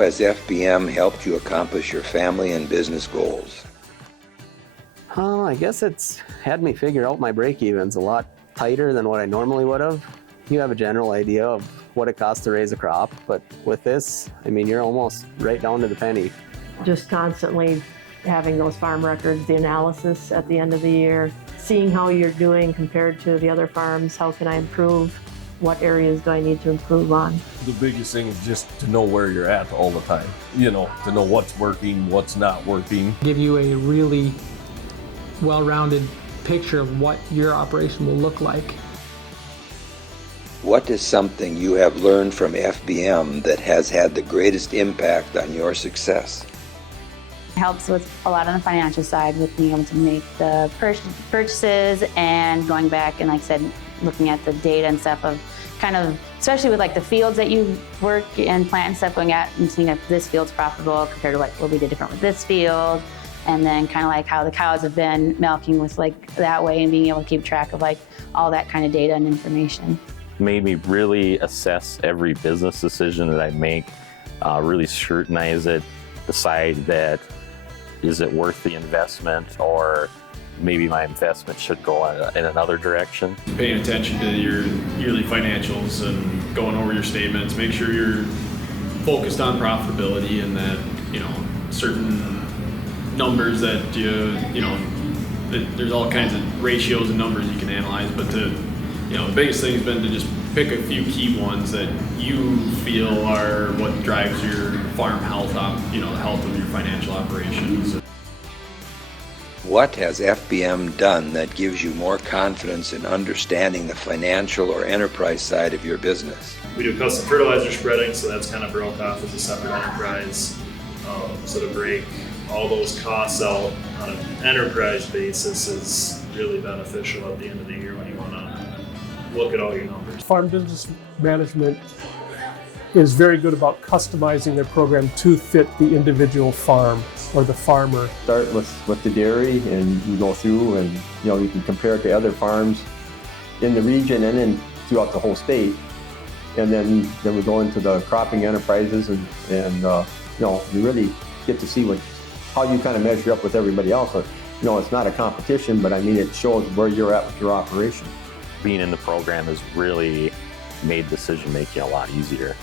How has FBM helped you accomplish your family and business goals? I guess it's had me figure out my break-evens a lot tighter than what I normally would have. You have a general idea of what it costs to raise a crop, but with this, I mean, you're almost right down to the penny. Just constantly having those farm records, the analysis at the end of the year, seeing how you're doing compared to the other farms, how can I improve, what areas do I need to improve on. The biggest thing is just to know where you're at all the time, to know what's working, what's not working. Give you a really well-rounded picture of what your operation will look like. What is something you have learned from FBM that has had the greatest impact on your success? It helps with a lot on the financial side with being able to make the purchases and going back and, like I said, looking at the data and stuff of kind of, especially with like the fields that you work and plant and stuff, going out and seeing if this field's profitable compared to like what we did different with this field. And then kind of like how the cows have been milking with like that way and being able to keep track of like all that kind of data and information. Made me really assess every business decision that I make, really scrutinize it, decide that is it worth the investment or maybe my investment should go in another direction. Paying attention to your yearly financials and going over your statements, make sure you're focused on profitability and that, certain numbers that there's all kinds of ratios and numbers you can analyze, but the biggest thing has been to just pick a few key ones that you feel are what drives your farm health, the health of your financial operations. What has FBM done that gives you more confidence in understanding the financial or enterprise side of your business? We do custom fertilizer spreading, so that's kind of broke off as a separate enterprise. So to break all those costs out on an enterprise basis is really beneficial at the end of the year when you want to look at all your numbers. Farm business management is very good about customizing their program to fit the individual farm or the farmer. Start with the dairy and you go through and you can compare it to other farms in the region and then throughout the whole state. And then we go into the cropping enterprises and you really get to see how you kind of measure up with everybody else. It's not a competition, but I mean it shows where you're at with your operation. Being in the program has really made decision making a lot easier.